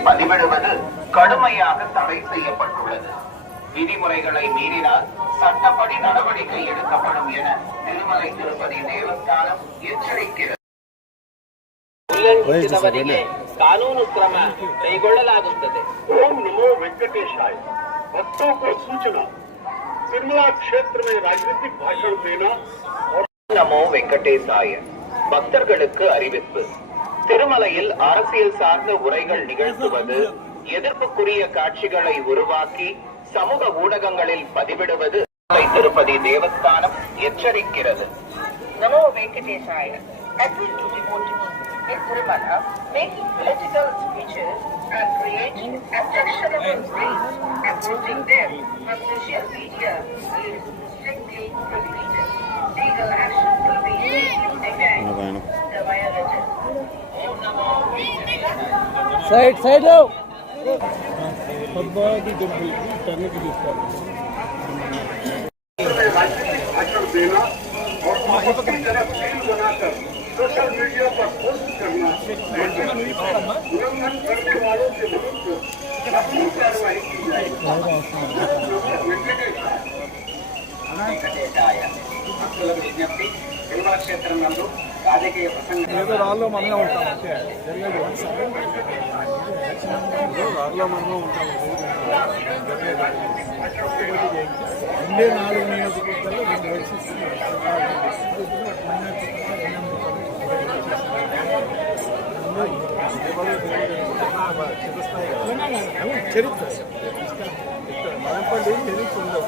பதிவிடுவது கடுமையாக தடை செய்யப்பட்டுள்ளது விதிமுறைகளை மீறினால் சட்டப்படி நடவடிக்கை எடுக்கப்படும் என திருமலை திருப்பதி தேவஸ்தானம் எச்சரிக்கிறது ಉಲ್ಲಂಘಿಸಿದವರಿಗೆ ಕಾನೂನು ಕ್ರಮ ಕೈಗೊಳ್ಳಲಾಗುತ್ತದೆ ओम नमो वेंकटेशाय भक्तों को सूचना तिरुमला क्षेत्र में राजनीतिक भाषण देना और நமோ வெங்கடேசாய பக்தர்களுக்கு அறிவிப்பு திருமலையில் அரசியல் சார்ந்த உரைகள் நிகழ்த்துவது எதிர்ப்புக்குரிய காட்சிகளை உருவாக்கி சமூக ஊடகங்களில் பதிவிடுவது திருப்பதி தேவஸ்தானம் எச்சரிக்கிறது Namo Venkatesaya. Appeal to devotees in Tirumala making political speeches and creating objectionable reels and posting them on social media is strictly prohibited. Legal action will be taken against side side आओ। करने क्षेत्र రాజకీయ ప్రసంగం ఏదో రాళ్ళు మనమే ఉంటాం అంతే జరిగేది ఏదో మనమే ఉంటాం రెండే నాలుగు నియోజకవర్గాలు రెండు వైసీసీ చరిత్ర మదనపల్లి చరిత్ర ఉండవు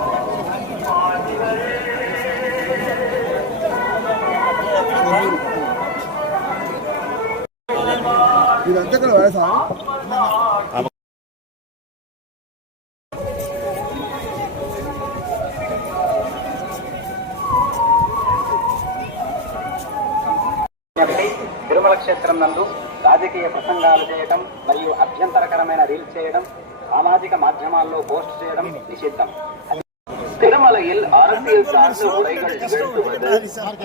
తిరుమల క్షేత్రం నందు రాజకీయ ప్రసంగాలు చేయడం మరియు అభ్యంతరకరమైన రీల్స్ చేయడం సామాజిక మాధ్యమాల్లో పోస్ట్ చేయడం నిషిద్ధం திருமலையில் அரசியல் சார்ந்த உரைகள் நிகழ்த்துவது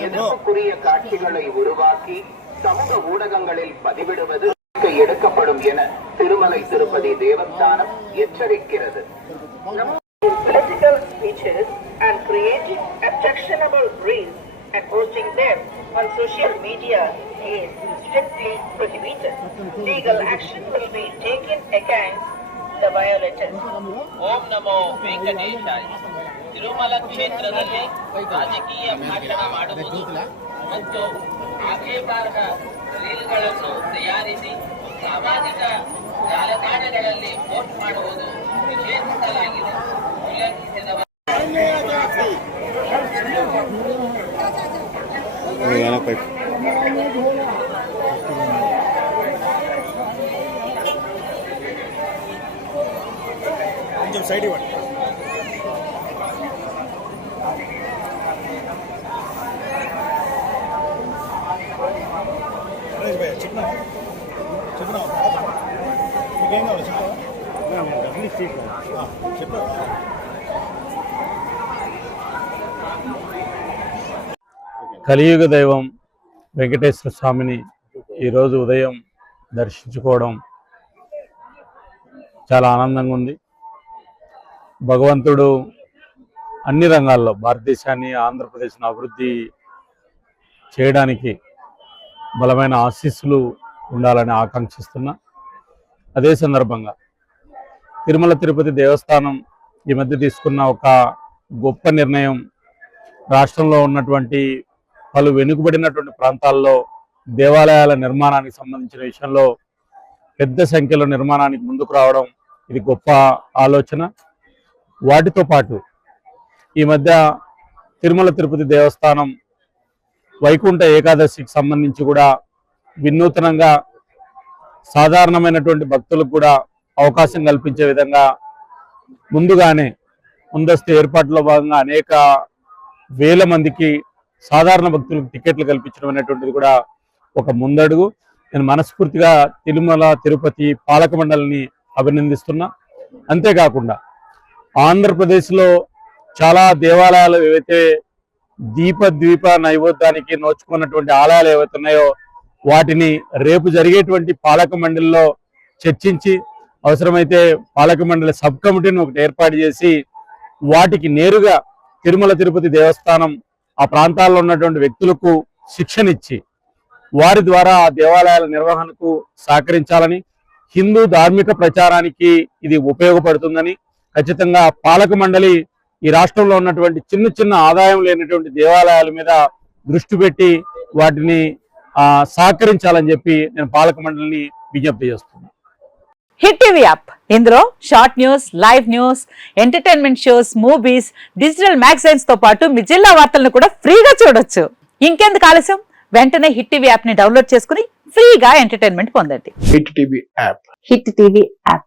எதிர்ப்புக்குரிய காட்சிகளை உருவாக்கி சமூக ஊடகங்களில் பதிவிடுவது நடவடிக்கை எடுக்கப்படும் என Thirumalai Tirupati Devasthanam எச்சரிக்கிறது Political speeches and creating objectionable reels and posting them on social media is strictly prohibited. Legal action will be taken against the violators. ಓಂ ನಮೋ ವೆಂಕಟೇಶಾಯ ತಿರುಮಲ ಕ್ಷೇತ್ರದಲ್ಲಿ ರಾಜಕೀಯ ಭಾಷಣ ಮಾಡುವುದು ಮತ್ತು ಆಕ್ಷೇಪಾರ್ಹ ರೀಲ್ಗಳನ್ನು ತಯಾರಿಸಿ ಸಾಮಾಜಿಕ ಜಾಲತಾಣಗಳಲ್ಲಿ ಪೋಸ್ಟ್ ಮಾಡುವುದು ನಿಷೇಧಿಸಲಾಗಿದೆ ಉಲ್ಲಂಘಿಸಿದವ సైడ్ ఇవ్వండి. నరేష్ భయ్య చెప్పినా చెప్పినా మీకేం కావాలి కలియుగ దైవం వెంకటేశ్వర స్వామిని ఈరోజు ఉదయం దర్శించుకోవడం చాలా ఆనందంగా ఉంది. భగవంతుడు అన్ని రంగాల్లో భారతదేశాన్ని ఆంధ్రప్రదేశ్ను అభివృద్ధి చేయడానికి బలమైన ఆశీస్సులు ఉండాలని ఆకాంక్షిస్తున్నా. అదే సందర్భంగా తిరుమల తిరుపతి దేవస్థానం ఈ మధ్య తీసుకున్న ఒక గొప్ప నిర్ణయం రాష్ట్రంలో ఉన్నటువంటి పలు వెనుకబడినటువంటి ప్రాంతాల్లో దేవాలయాల నిర్మాణానికి సంబంధించిన విషయంలో పెద్ద సంఖ్యలో నిర్మాణానికి ముందుకు రావడం ఇది గొప్ప ఆలోచన. వాటితో పాటు ఈ మధ్య తిరుమల తిరుపతి దేవస్థానం వైకుంఠ ఏకాదశికి సంబంధించి కూడా వినూతనంగా సాధారణమైనటువంటి భక్తులకు కూడా అవకాశం కల్పించే విధంగా ముందుగానే ముందస్తు ఏర్పాట్లో భాగంగా అనేక వేల మందికి సాధారణ భక్తులకు టికెట్లు కల్పించడం అనేటువంటిది కూడా ఒక ముందడుగు. నేను మనస్ఫూర్తిగా తిరుమల తిరుపతి పాలక మండలిని అభినందిస్తున్నా. అంతేకాకుండా ఆంధ్రప్రదేశ్లో చాలా దేవాలయాలు ఏవైతే దీప ద్వీప నైవేద్యానికి నోచుకున్నటువంటి ఆలయాలు ఏవైతున్నాయో వాటిని రేపు జరిగేటువంటి పాలక మండలిలో చర్చించి అవసరమైతే పాలక మండలి సబ్ కమిటీని ఒకటి ఏర్పాటు చేసి వాటికి నేరుగా తిరుమల తిరుపతి దేవస్థానం ఆ ప్రాంతాల్లో ఉన్నటువంటి వ్యక్తులకు శిక్షణ ఇచ్చి వారి ద్వారా ఆ దేవాలయాల నిర్వహణకు సహకరించాలని హిందూ ధార్మిక ప్రచారానికి ఇది ఉపయోగపడుతుందని ఖచ్చితంగా పాలక మండలి ఈ రాష్ట్రంలో ఉన్నటువంటి చిన్న చిన్న ఆదాయం లేనటువంటి దేవాలయాల మీద దృష్టి పెట్టి వాటిని ఆ, సహకరించాలని చెప్పి నేను పాలక మండలిని విజ్ఞప్తి చేస్తున్నాను. Hit TV app. ఇందులో short news live news entertainment shows movies digital మ్యాగజైన్స్తో పాటు మీ జిల్లా వార్తలను కూడా ఫ్రీగా చూడొచ్చు. ఇంకెందుకు ఆలస్యం? వెంటనే హిట్ టీవీ యాప్ని డౌన్లోడ్ చేసుకుని ఫ్రీగా ఎంటర్టైన్మెంట్ పొందండి. Hit TV app. Hit TV app.